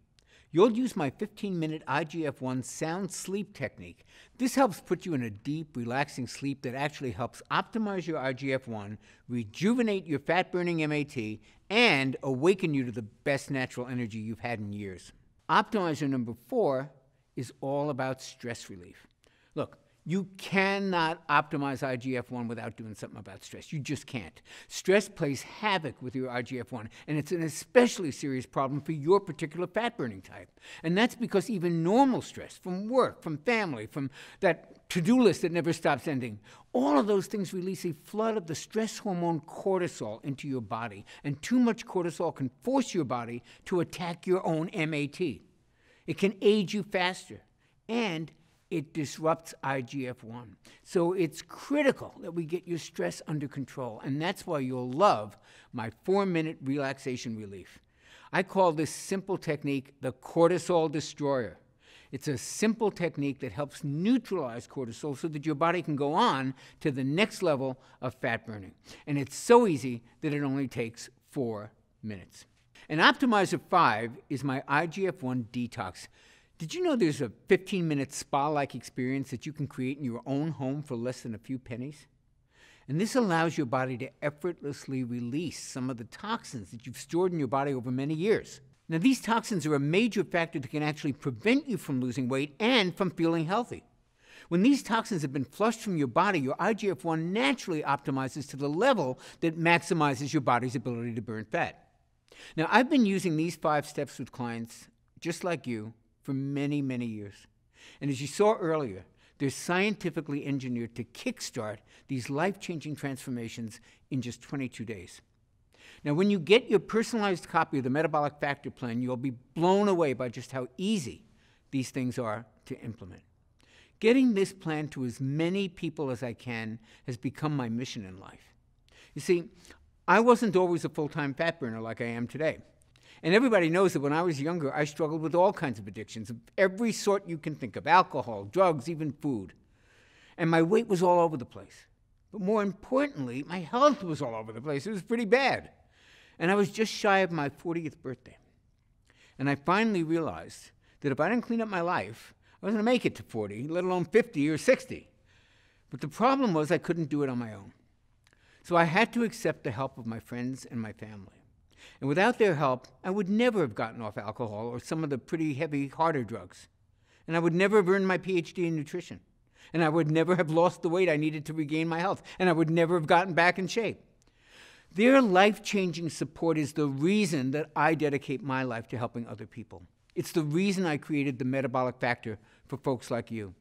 You'll use my 15-minute IGF-1 sound sleep technique. This helps put you in a deep, relaxing sleep that actually helps optimize your IGF-1, rejuvenate your fat-burning MAT, and awaken you to the best natural energy you've had in years. Optimizer number 4 is all about stress relief. Look, you cannot optimize IGF-1 without doing something about stress. You just can't. Stress plays havoc with your IGF-1, and it's an especially serious problem for your particular fat-burning type. And that's because even normal stress from work, from family, from that to-do list that never stops ending, all of those things release a flood of the stress hormone cortisol into your body, and too much cortisol can force your body to attack your own MAT. It can age you faster, and it disrupts IGF-1. So it's critical that we get your stress under control, and that's why you'll love my 4-minute relaxation relief. I call this simple technique the cortisol destroyer. It's a simple technique that helps neutralize cortisol so that your body can go on to the next level of fat burning. And it's so easy that it only takes 4 minutes. And Optimizer 5 is my IGF-1 detox. Did you know there's a 15-minute spa-like experience that you can create in your own home for less than a few pennies? And this allows your body to effortlessly release some of the toxins that you've stored in your body over many years. Now, these toxins are a major factor that can actually prevent you from losing weight and from feeling healthy. When these toxins have been flushed from your body, your IGF-1 naturally optimizes to the level that maximizes your body's ability to burn fat. Now, I've been using these 5 steps with clients, just like you, for many, many years. And as you saw earlier, they're scientifically engineered to kickstart these life-changing transformations in just 22 days. Now, when you get your personalized copy of the Metabolic Factor Plan, you'll be blown away by just how easy these things are to implement. Getting this plan to as many people as I can has become my mission in life. You see, I wasn't always a full-time fat burner like I am today. And everybody knows that when I was younger, I struggled with all kinds of addictions of every sort you can think of: alcohol, drugs, even food. And my weight was all over the place. But more importantly, my health was all over the place. It was pretty bad. And I was just shy of my 40th birthday. And I finally realized that if I didn't clean up my life, I wasn't going to make it to 40, let alone 50 or 60. But the problem was I couldn't do it on my own. So I had to accept the help of my friends and my family. And without their help, I would never have gotten off alcohol or some of the pretty heavy, harder drugs. And I would never have earned my PhD in nutrition. And I would never have lost the weight I needed to regain my health. And I would never have gotten back in shape. Their life-changing support is the reason that I dedicate my life to helping other people. It's the reason I created the Metabolic Factor for folks like you.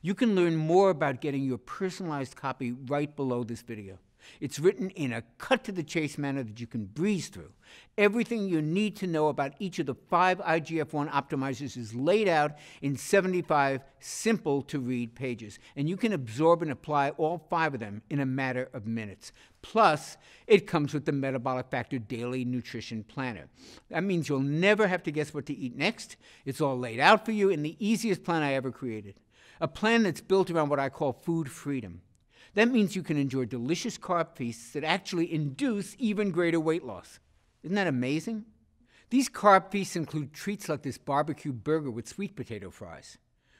You can learn more about getting your personalized copy right below this video. It's written in a cut-to-the-chase manner that you can breeze through. Everything you need to know about each of the 5 IGF-1 optimizers is laid out in 75 simple-to-read pages, and you can absorb and apply all 5 of them in a matter of minutes. Plus, it comes with the Metabolic Factor Daily Nutrition Planner. That means you'll never have to guess what to eat next. It's all laid out for you in the easiest plan I ever created, a plan that's built around what I call food freedom. That means you can enjoy delicious carb feasts that actually induce even greater weight loss. Isn't that amazing? These carb feasts include treats like this barbecue burger with sweet potato fries,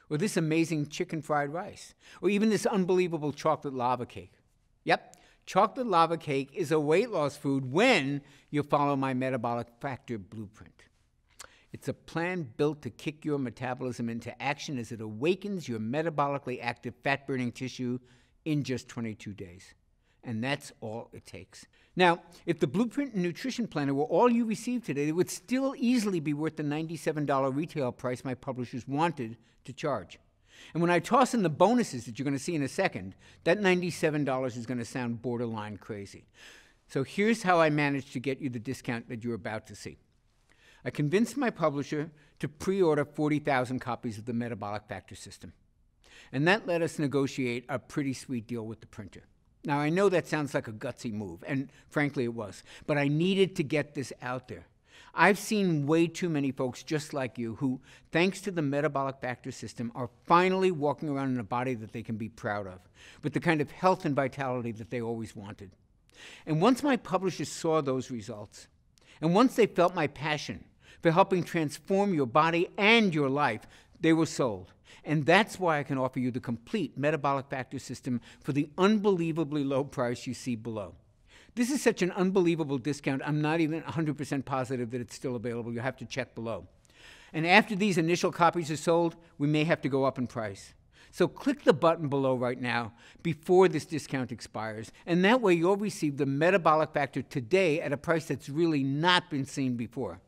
or this amazing chicken fried rice, or even this unbelievable chocolate lava cake. Yep, chocolate lava cake is a weight loss food when you follow my Metabolic Factor blueprint. It's a plan built to kick your metabolism into action as it awakens your metabolically active fat-burning tissue in just 22 days. And that's all it takes. Now, if the Blueprint and Nutrition Planner were all you received today, it would still easily be worth the $97 retail price my publishers wanted to charge. And when I toss in the bonuses that you're going to see in a second, that $97 is going to sound borderline crazy. So here's how I managed to get you the discount that you're about to see. I convinced my publisher to pre-order 40,000 copies of the Metabolic Factor system. And that let us negotiate a pretty sweet deal with the printer. Now, I know that sounds like a gutsy move, and frankly it was, but I needed to get this out there. I've seen way too many folks just like you who, thanks to the Metabolic Factor system, are finally walking around in a body that they can be proud of, with the kind of health and vitality that they always wanted. And once my publishers saw those results, and once they felt my passion for helping transform your body and your life, they were sold. And that's why I can offer you the complete Metabolic Factor system for the unbelievably low price you see below. This is such an unbelievable discount, I'm not even 100% positive that it's still available. You'll have to check below. And after these initial copies are sold, we may have to go up in price. So click the button below right now before this discount expires, and that way you'll receive the Metabolic Factor today at a price that's really not been seen before.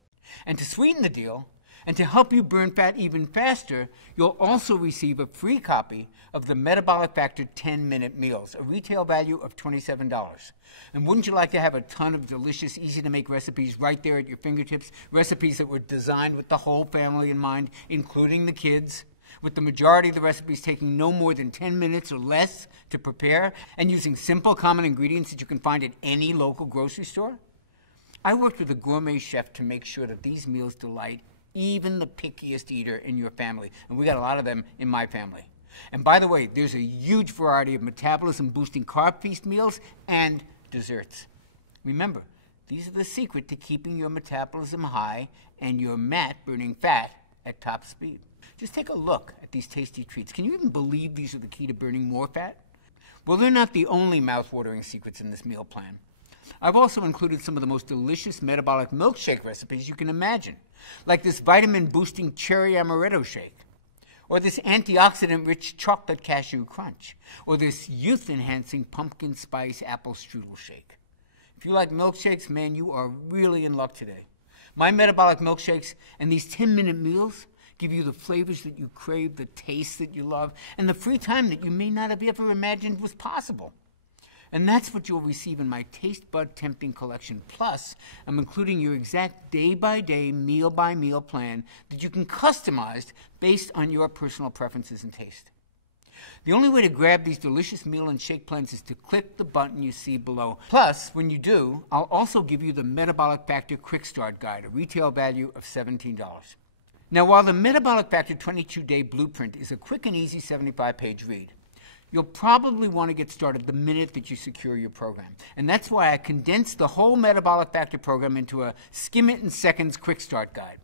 And to sweeten the deal, and to help you burn fat even faster, you'll also receive a free copy of the Metabolic Factor 10-minute meals, a retail value of $27. And wouldn't you like to have a ton of delicious, easy-to-make recipes right there at your fingertips, recipes that were designed with the whole family in mind, including the kids, with the majority of the recipes taking no more than 10 minutes or less to prepare, and using simple, common ingredients that you can find at any local grocery store? I worked with a gourmet chef to make sure that these meals delight even the pickiest eater in your family. And we got a lot of them in my family. And by the way, there's a huge variety of metabolism-boosting carb feast meals and desserts. Remember, these are the secret to keeping your metabolism high and your burning fat at top speed. Just take a look at these tasty treats. Can you even believe these are the key to burning more fat? Well, they're not the only mouth-watering secrets in this meal plan. I've also included some of the most delicious metabolic milkshake recipes you can imagine, like this vitamin-boosting cherry amaretto shake, or this antioxidant-rich chocolate cashew crunch, or this youth-enhancing pumpkin spice apple strudel shake. If you like milkshakes, man, you are really in luck today. My metabolic milkshakes and these 10-minute meals give you the flavors that you crave, the taste that you love, and the free time that you may not have ever imagined was possible. And that's what you'll receive in my Taste Bud Tempting collection. Plus, I'm including your exact day-by-day, meal-by-meal plan that you can customize based on your personal preferences and taste. The only way to grab these delicious meal and shake plans is to click the button you see below. Plus, when you do, I'll also give you the Metabolic Factor Quick Start Guide, a retail value of $17. Now, while the Metabolic Factor 22-day blueprint is a quick and easy 75-page read, you'll probably want to get started the minute that you secure your program. And that's why I condensed the whole Metabolic Factor program into a skim-it-in-seconds quick start guide.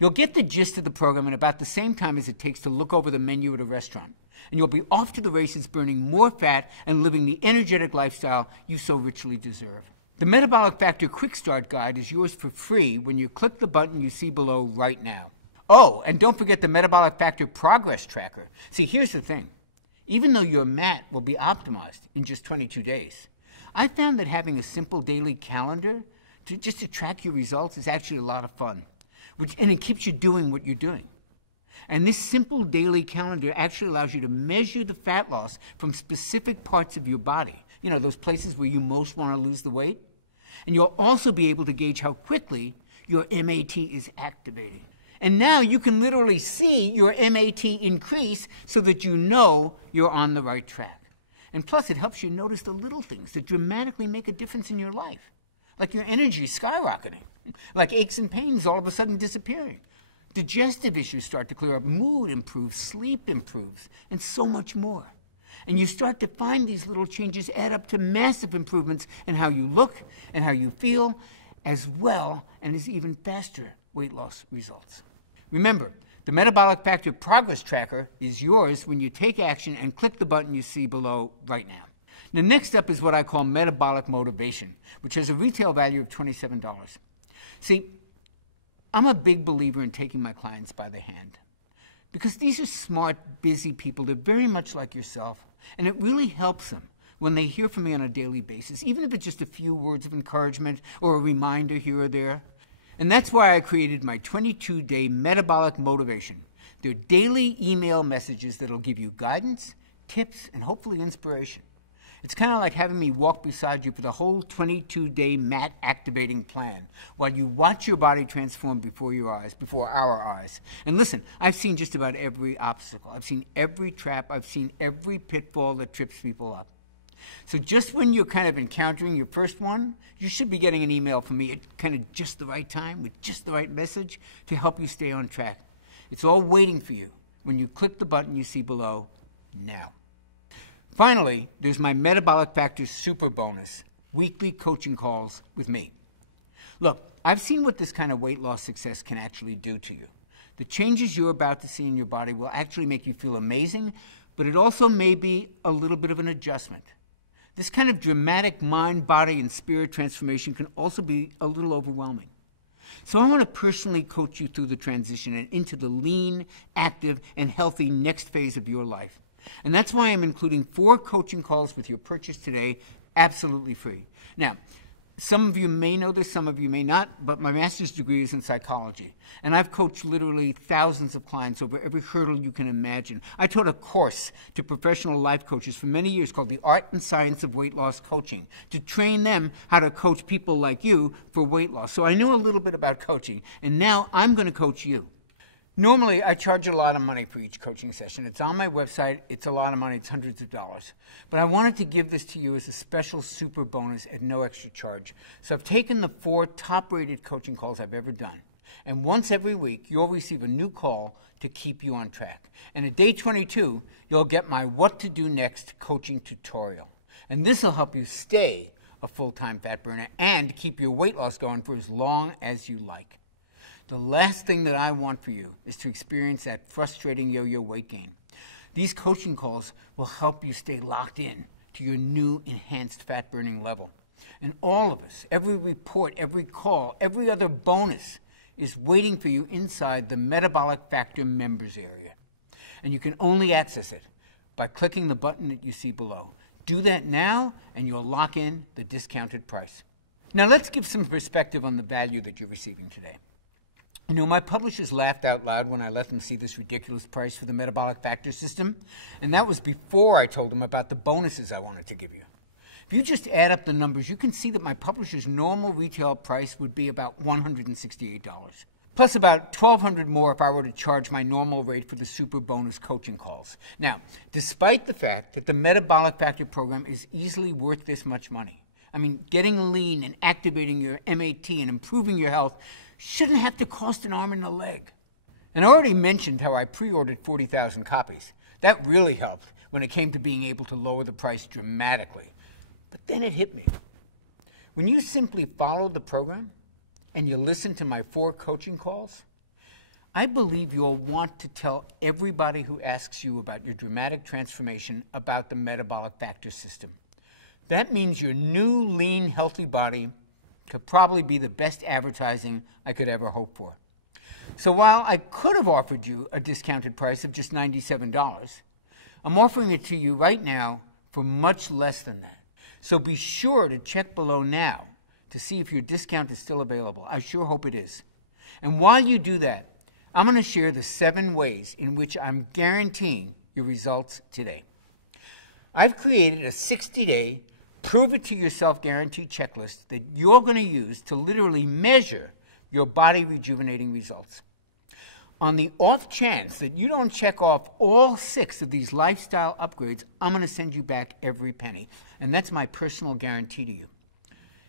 You'll get the gist of the program in about the same time as it takes to look over the menu at a restaurant. And you'll be off to the races burning more fat and living the energetic lifestyle you so richly deserve. The Metabolic Factor Quick Start Guide is yours for free when you click the button you see below right now. Oh, and don't forget the Metabolic Factor Progress Tracker. See, here's the thing. Even though your MAT will be optimized in just 22 days, I found that having a simple daily calendar just to track your results is actually a lot of fun. And it keeps you doing what you're doing. And this simple daily calendar actually allows you to measure the fat loss from specific parts of your body. You know, those places where you most want to lose the weight. And you'll also be able to gauge how quickly your MAT is activating. And now you can literally see your MAT increase so that you know you're on the right track. And plus, it helps you notice the little things that dramatically make a difference in your life. Like your energy skyrocketing, like aches and pains all of a sudden disappearing. Digestive issues start to clear up, mood improves, sleep improves, and so much more. And you start to find these little changes add up to massive improvements in how you look and how you feel, as well and as even faster weight loss results. Remember, the Metabolic Factor Progress Tracker is yours when you take action and click the button you see below right now. Now, next up is what I call Metabolic Motivation, which has a retail value of $27. See, I'm a big believer in taking my clients by the hand because these are smart, busy people. They're very much like yourself, and it really helps them when they hear from me on a daily basis, even if it's just a few words of encouragement or a reminder here or there. And that's why I created my 22-day Metabolic Motivation. They're daily email messages that'll give you guidance, tips, and hopefully inspiration. It's kind of like having me walk beside you for the whole 22-day MAT activating plan while you watch your body transform before our eyes. And listen, I've seen just about every obstacle. I've seen every trap. I've seen every pitfall that trips people up. So just when you're kind of encountering your first one, you should be getting an email from me at kind of just the right time with just the right message to help you stay on track. It's all waiting for you when you click the button you see below now. Finally, there's my Metabolic Factor Super Bonus, weekly coaching calls with me. Look, I've seen what this kind of weight loss success can actually do to you. The changes you're about to see in your body will actually make you feel amazing, but it also may be a little bit of an adjustment. This kind of dramatic mind, body, and spirit transformation can also be a little overwhelming. So I want to personally coach you through the transition and into the lean, active, and healthy next phase of your life. And that's why I'm including 4 coaching calls with your purchase today, absolutely free. Now, some of you may know this, some of you may not, but my master's degree is in psychology. And I've coached literally thousands of clients over every hurdle you can imagine. I taught a course to professional life coaches for many years called The Art and Science of Weight Loss Coaching to train them how to coach people like you for weight loss. So I knew a little bit about coaching, and now I'm going to coach you. Normally, I charge a lot of money for each coaching session. It's on my website. It's a lot of money. It's hundreds of dollars. But I wanted to give this to you as a special super bonus at no extra charge. So I've taken the 4 top-rated coaching calls I've ever done. And once every week, you'll receive a new call to keep you on track. And at day 22, you'll get my What to Do Next coaching tutorial. And this will help you stay a full-time fat burner and keep your weight loss going for as long as you like. The last thing that I want for you is to experience that frustrating yo-yo weight gain. These coaching calls will help you stay locked in to your new enhanced fat burning level. And all of us, every report, every call, every other bonus is waiting for you inside the Metabolic Factor members area. And you can only access it by clicking the button that you see below. Do that now and you'll lock in the discounted price. Now let's give some perspective on the value that you're receiving today. You know, my publishers laughed out loud when I let them see this ridiculous price for the Metabolic Factor system, and that was before I told them about the bonuses I wanted to give you. If you just add up the numbers, you can see that my publisher's normal retail price would be about $168, plus about $1,200 more if I were to charge my normal rate for the super bonus coaching calls. Now, despite the fact that the Metabolic Factor program is easily worth this much money, I mean, getting lean and activating your MAT and improving your health shouldn't have to cost an arm and a leg. And I already mentioned how I pre-ordered 40,000 copies. That really helped when it came to being able to lower the price dramatically. But then it hit me. When you simply follow the program and you listen to my 4 coaching calls, I believe you'll want to tell everybody who asks you about your dramatic transformation about the metabolic factor system. That means your new, lean, healthy body could probably be the best advertising I could ever hope for. So while I could have offered you a discounted price of just $97, I'm offering it to you right now for much less than that. So be sure to check below now to see if your discount is still available. I sure hope it is. And while you do that, I'm going to share the 7 ways in which I'm guaranteeing your results today. I've created a 60-day prove-it-to-yourself guarantee checklist that you're going to use to literally measure your body rejuvenating results. On the off chance that you don't check off all 6 of these lifestyle upgrades, I'm going to send you back every penny. And that's my personal guarantee to you.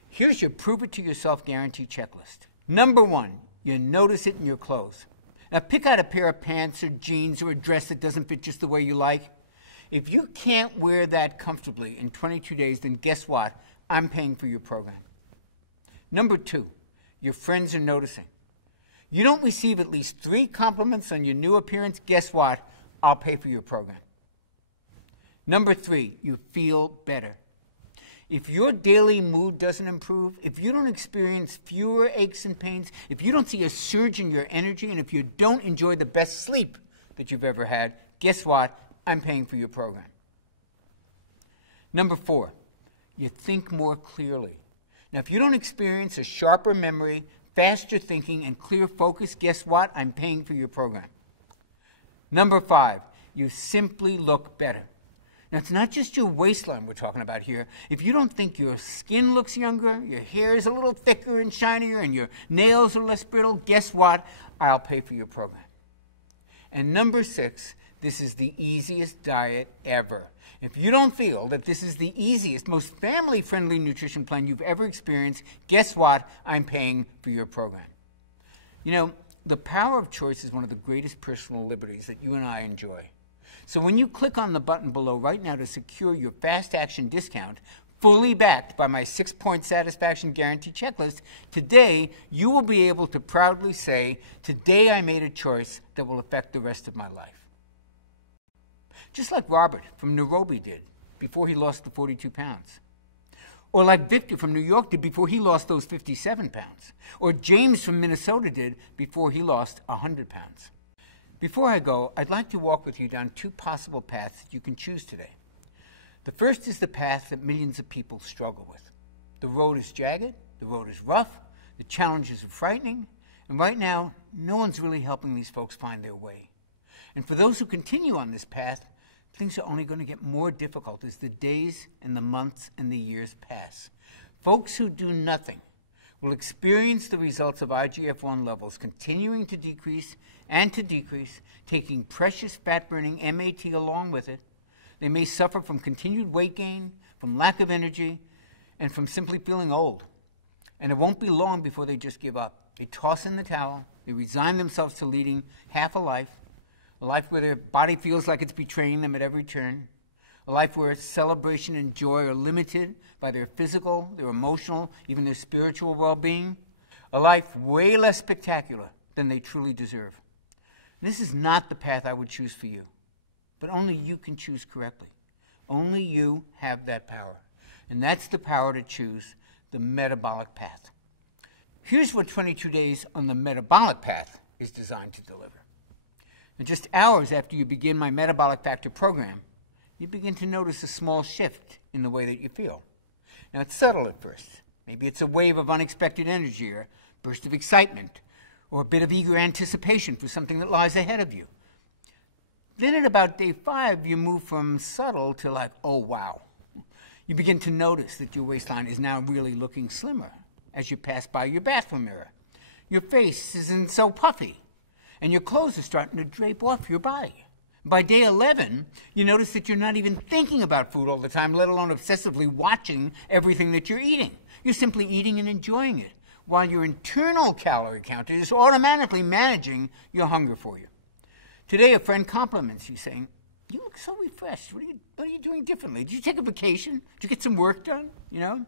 Here's your prove-it-to-yourself guarantee checklist. Number 1, you notice it in your clothes. Now pick out a pair of pants or jeans or a dress that doesn't fit just the way you like. If you can't wear that comfortably in 22 days, then guess what? I'm paying for your program. Number 2, your friends are noticing. You don't receive at least 3 compliments on your new appearance, guess what? I'll pay for your program. Number 3, you feel better. If your daily mood doesn't improve, if you don't experience fewer aches and pains, if you don't see a surge in your energy, and if you don't enjoy the best sleep that you've ever had, guess what? I'm paying for your program. Number 4, you think more clearly. Now, if you don't experience a sharper memory, faster thinking, and clear focus, guess what? I'm paying for your program. Number 5, you simply look better. Now, it's not just your waistline we're talking about here. If you don't think your skin looks younger, your hair is a little thicker and shinier, and your nails are less brittle, guess what? I'll pay for your program. And number 6, this is the easiest diet ever. If you don't feel that this is the easiest, most family-friendly nutrition plan you've ever experienced, guess what? I'm paying for your program. You know, the power of choice is one of the greatest personal liberties that you and I enjoy. So when you click on the button below right now to secure your fast action discount, fully backed by my 6-point satisfaction guarantee checklist, today you will be able to proudly say, today I made a choice that will affect the rest of my life. Just like Robert from Nairobi did before he lost the 42 pounds. Or like Victor from New York did before he lost those 57 pounds. Or James from Minnesota did before he lost 100 pounds. Before I go, I'd like to walk with you down 2 possible paths that you can choose today. The first is the path that millions of people struggle with. The road is jagged, the road is rough, the challenges are frightening, and right now, no one's really helping these folks find their way. And for those who continue on this path, things are only going to get more difficult as the days and the months and the years pass. Folks who do nothing will experience the results of IGF-1 levels continuing to decrease, taking precious fat-burning MAT along with it. They may suffer from continued weight gain, from lack of energy, and from simply feeling old. And it won't be long before they just give up. They toss in the towel, they resign themselves to leading half a life where their body feels like it's betraying them at every turn, a life where celebration and joy are limited by their physical, their emotional, even their spiritual well-being, a life way less spectacular than they truly deserve. This is not the path I would choose for you, but only you can choose correctly. Only you have that power, and that's the power to choose the metabolic path. Here's what 22 days on the metabolic path is designed to deliver. And just hours after you begin my metabolic factor program, you begin to notice a small shift in the way that you feel. Now, it's subtle at first. Maybe it's a wave of unexpected energy or a burst of excitement or a bit of eager anticipation for something that lies ahead of you. Then at about day 5, you move from subtle to like, oh, wow. You begin to notice that your waistline is now really looking slimmer as you pass by your bathroom mirror. Your face isn't so puffy, and your clothes are starting to drape off your body. By day 11, you notice that you're not even thinking about food all the time, let alone obsessively watching everything that you're eating. You're simply eating and enjoying it, while your internal calorie counter is automatically managing your hunger for you. Today, a friend compliments you, saying, "You look so refreshed. What are you doing differently? Did you take a vacation? Did you get some work done?" You know?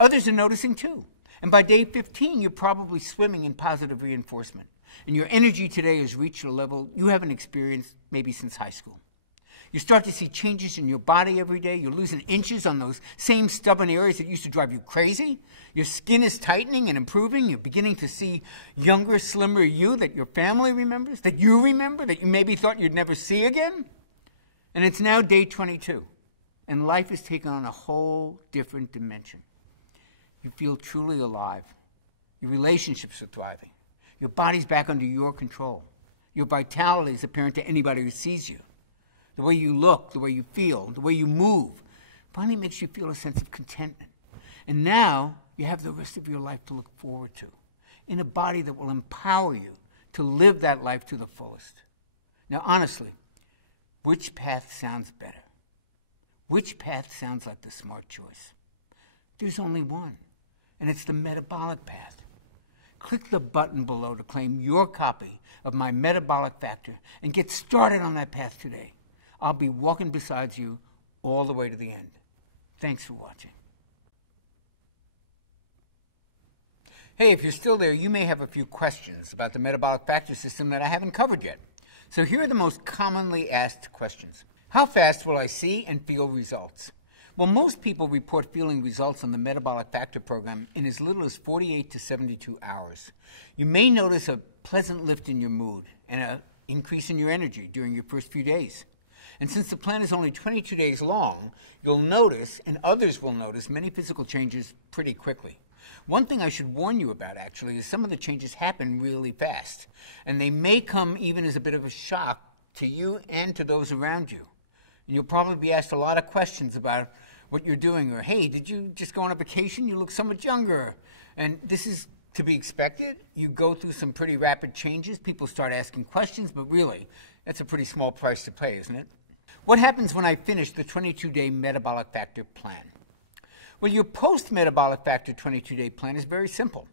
Others are noticing too. And by day 15, you're probably swimming in positive reinforcement. and your energy today has reached a level you haven't experienced maybe since high school. You start to see changes in your body every day. You're losing inches on those same stubborn areas that used to drive you crazy. Your skin is tightening and improving. You're beginning to see younger, slimmer you that your family remembers, that you remember, that you maybe thought you'd never see again. And it's now day 22, and life is taking on a whole different dimension. You feel truly alive. Your relationships are thriving. Your body's back under your control. Your vitality is apparent to anybody who sees you. The way you look, the way you feel, the way you move, finally makes you feel a sense of contentment. And now you have the rest of your life to look forward to, in a body that will empower you to live that life to the fullest. Now, honestly, which path sounds better? Which path sounds like the smart choice? There's only one, and it's the metabolic path. Click the button below to claim your copy of my Metabolic Factor and get started on that path today. I'll be walking beside you all the way to the end. Thanks for watching. Hey, if you're still there, you may have a few questions about the metabolic factor system that I haven't covered yet. So here are the most commonly asked questions. How fast will I see and feel results? Well, most people report feeling results on the metabolic factor program in as little as 48 to 72 hours. You may notice a pleasant lift in your mood and an increase in your energy during your first few days. And since the plan is only 22 days long, you'll notice, and others will notice, many physical changes pretty quickly. One thing I should warn you about, actually, is some of the changes happen really fast. And they may come even as a bit of a shock to you and to those around you. And you'll probably be asked a lot of questions about what you're doing, or, hey, did you just go on a vacation? You look so much younger. And this is to be expected. You go through some pretty rapid changes. People start asking questions, but really, that's a pretty small price to pay, isn't it? What happens when I finish the 22-day metabolic factor plan? Well, your post-metabolic factor 22-day plan is very simple.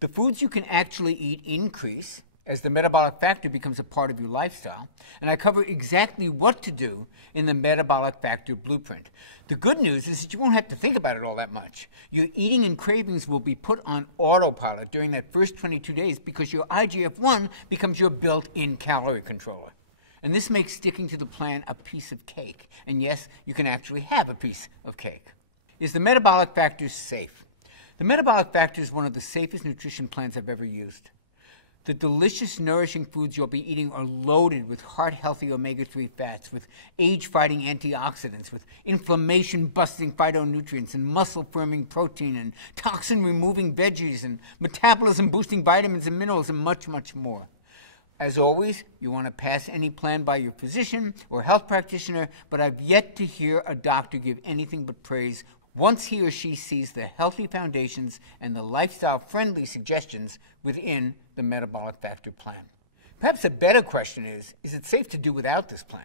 The foods you can actually eat increase as the metabolic factor becomes a part of your lifestyle, and I cover exactly what to do in the metabolic factor blueprint. The good news is that you won't have to think about it all that much. Your eating and cravings will be put on autopilot during that first 22 days because your IGF-1 becomes your built-in calorie controller. And this makes sticking to the plan a piece of cake. And yes, you can actually have a piece of cake. Is the metabolic factor safe? The metabolic factor is one of the safest nutrition plans I've ever used. The delicious, nourishing foods you'll be eating are loaded with heart-healthy omega-3 fats, with age-fighting antioxidants, with inflammation-busting phytonutrients, and muscle-firming protein, and toxin-removing veggies, and metabolism-boosting vitamins and minerals, and much, much more. As always, you want to pass any plan by your physician or health practitioner, but I've yet to hear a doctor give anything but praise once he or she sees the healthy foundations and the lifestyle-friendly suggestions within the metabolic factor plan. Perhaps a better question is it safe to do without this plan?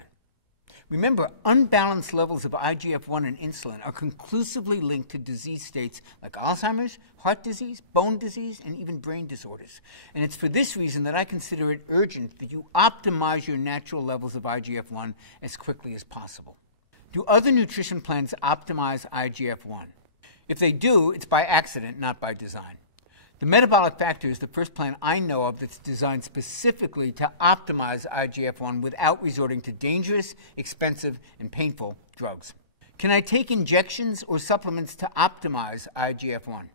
Remember, unbalanced levels of IGF-1 and insulin are conclusively linked to disease states like Alzheimer's, heart disease, bone disease, and even brain disorders. And it's for this reason that I consider it urgent that you optimize your natural levels of IGF-1 as quickly as possible. Do other nutrition plans optimize IGF-1? If they do, it's by accident, not by design. The metabolic factor is the first plan I know of that's designed specifically to optimize IGF-1 without resorting to dangerous, expensive, and painful drugs. Can I take injections or supplements to optimize IGF-1?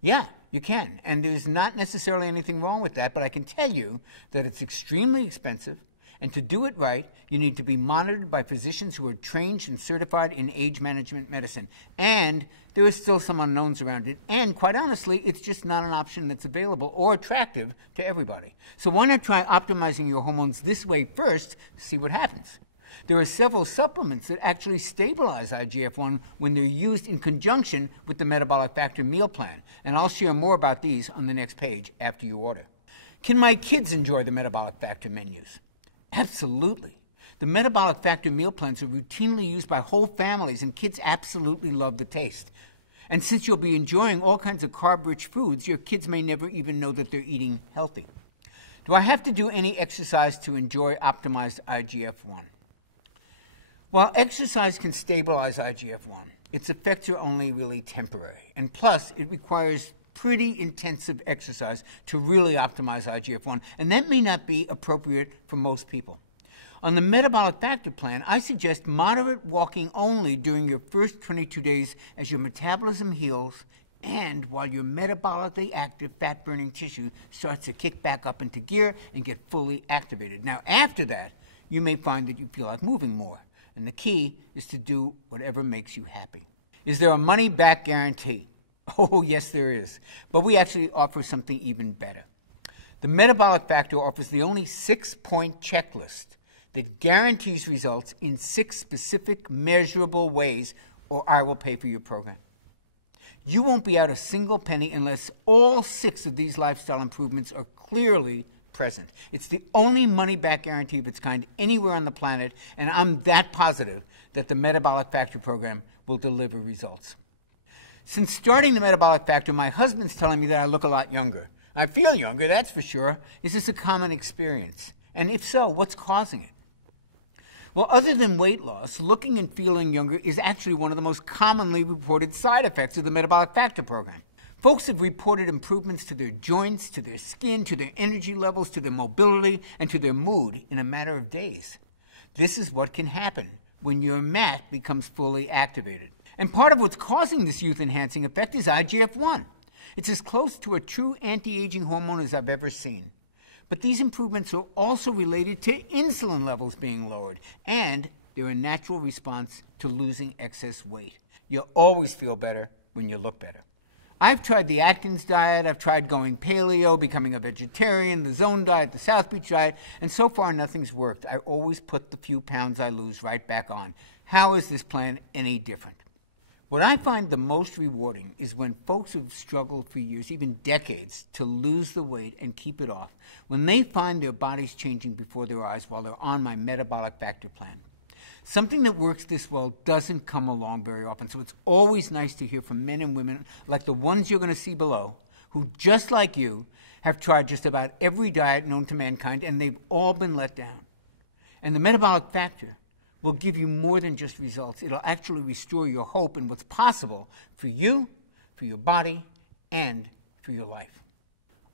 Yeah, you can, and there's not necessarily anything wrong with that, but I can tell you that it's extremely expensive, and to do it right, you need to be monitored by physicians who are trained and certified in age management medicine. And there are still some unknowns around it. And quite honestly, it's just not an option that's available or attractive to everybody. So why not try optimizing your hormones this way first to see what happens? There are several supplements that actually stabilize IGF-1 when they're used in conjunction with the metabolic factor meal plan. And I'll share more about these on the next page after you order. Can my kids enjoy the metabolic factor menus? Absolutely. The metabolic factor meal plans are routinely used by whole families, and kids absolutely love the taste. And since you'll be enjoying all kinds of carb-rich foods, your kids may never even know that they're eating healthy. Do I have to do any exercise to enjoy optimized IGF-1? While exercise can stabilize IGF-1, its effects are only really temporary. And plus, it requires pretty intensive exercise to really optimize IGF-1, and that may not be appropriate for most people. On the metabolic factor plan, I suggest moderate walking only during your first 22 days as your metabolism heals and while your metabolically active fat-burning tissue starts to kick back up into gear and get fully activated. Now, after that, you may find that you feel like moving more, and the key is to do whatever makes you happy. Is there a money-back guarantee? Oh, yes, there is. But we actually offer something even better. The metabolic factor offers the only 6-point checklist that guarantees results in 6 specific measurable ways, or I will pay for your program. You won't be out a single penny unless all 6 of these lifestyle improvements are clearly present. It's the only money-back guarantee of its kind anywhere on the planet, and I'm that positive that the Metabolic Factor program will deliver results. Since starting the Metabolic Factor, my husband's telling me that I look a lot younger. I feel younger, that's for sure. Is this a common experience? And if so, what's causing it? Well, other than weight loss, looking and feeling younger is actually one of the most commonly reported side effects of the Metabolic Factor program. Folks have reported improvements to their joints, to their skin, to their energy levels, to their mobility, and to their mood in a matter of days. This is what can happen when your MAT becomes fully activated. And part of what's causing this youth-enhancing effect is IGF-1. It's as close to a true anti-aging hormone as I've ever seen. But these improvements are also related to insulin levels being lowered, and they're a natural response to losing excess weight. You'll always feel better when you look better. I've tried the Atkins diet, I've tried going paleo, becoming a vegetarian, the Zone diet, the South Beach diet, and so far nothing's worked. I always put the few pounds I lose right back on. How is this plan any different? What I find the most rewarding is when folks who've struggled for years, even decades, to lose the weight and keep it off, when they find their bodies changing before their eyes while they're on my Metabolic Factor plan. Something that works this well doesn't come along very often, so it's always nice to hear from men and women like the ones you're going to see below, who, just like you, have tried just about every diet known to mankind, and they've all been let down. And the Metabolic Factor will give you more than just results. It'll actually restore your hope in what's possible for you, for your body, and for your life.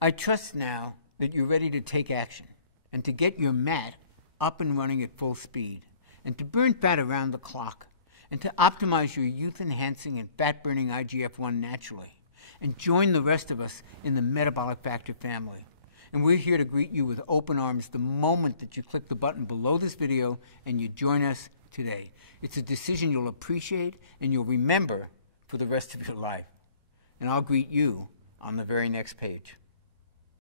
I trust now that you're ready to take action and to get your MAT up and running at full speed and to burn fat around the clock and to optimize your youth-enhancing and fat-burning IGF-1 naturally and join the rest of us in the Metabolic Factor family. And we're here to greet you with open arms the moment that you click the button below this video and you join us today. It's a decision you'll appreciate and you'll remember for the rest of your life. And I'll greet you on the very next page.